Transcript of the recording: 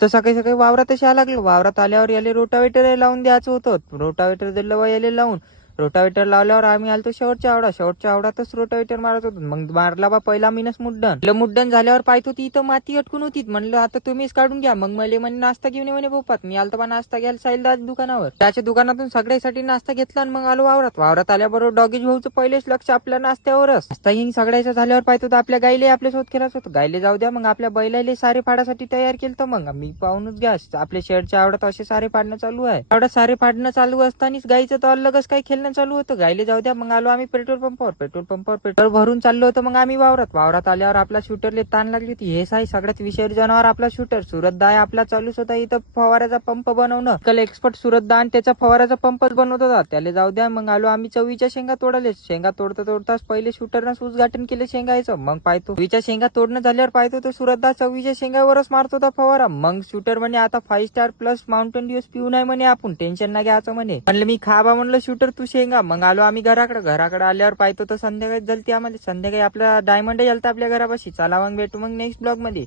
तर सकाळी सकाळी वावरात यायला लागलो. वावरात आल्यावर याले रोटावेटर लावून द्यायचं होतं. रोटावेटर दिलं व याले लावून. रोटावेटर लावल्यावर आम्ही आलतो शेवटच्या आवडातच रोटावेटर मारत होतो. मग मारला बा पहिला मीनच मुड्डण झाल्यावर पाहतो ती इथं माती अटकून होती. म्हणलं आता तुम्हीच काढून घ्या. मग मला म्हणे नाश्ता घेऊन ये म्हणे बोपात. मी आलतो बा नाश्ता घ्यायला साहिलदास दुकानावर. त्याच्या दुकानातून सगळ्यासाठी नाश्ता घेतला आणि मग आलो वावरात आल्याबरोबर डॉगेज भाऊचं पहिलेच लक्ष आपल्या नाश्त्यावरच. नाश्ता घेऊन सगळ्याच्या झाल्यावर पाहतो तर आपल्या गाईले आपल्या सोबत केलाच होतं. गाईले जाऊ द्या, मग आपल्या बैलाले सारे फाडासाठी तयार केलं. मग मी पाहूनच घ्या आपल्या शेडच्या आवडत असे सारे फाडणं चालू आहे. आवडत सारे फाडणं चालू असतानाच गाईचं तर अलगच काही खेळणं चालू होतं. गाईले जाऊ द्या, मग आलो आम्ही पेट्रोल पंपावर पेट्रोल भरून चाललो होतो. मग आम्ही वावरात आल्यावर आपल्या शूटरले ताण लागली होती. हे साई सगळ्यात विषारी जनावर आपला शूटर सुरतदा आहे. आपला चालूच होता इथं फवाऱ्याचा पंप बनवणं. कल एक्सपर्ट सुरतदा आणि त्याचा फवाऱ्याचा पंपच बनवत होता. त्याला जाऊ द्या, मग आलो आम्ही चवीच्या शेंगा तोडाले. शेंगा तोडताच पहिले शूटरनं उद्घाटन केलं शेंगायचं. मग पाहतो चवीच्या शेंगा तोडणं झाल्यावर पाहतो तो सुरतदा चवीच्या शेंगावरच मारत होता फवारा. मग शूटर म्हणे आता 5 स्टार प्लस माउंटेन ड्यूस पिऊ नाही म्हणे, आपण टेन्शन नाही घ्यायचं म्हणे. म्हणलं मी खाबा म्हणलं शूटर तू शेंगा. मग आलो आम्ही घराकडे आल्यावर पाहतो तर संध्याकाळी जलती आम्हाला. संध्याकाळी आपला डायमंड जलता आपल्या घरापाशी. चला मग भेटू मग नेक्स्ट ब्लॉग मध्ये.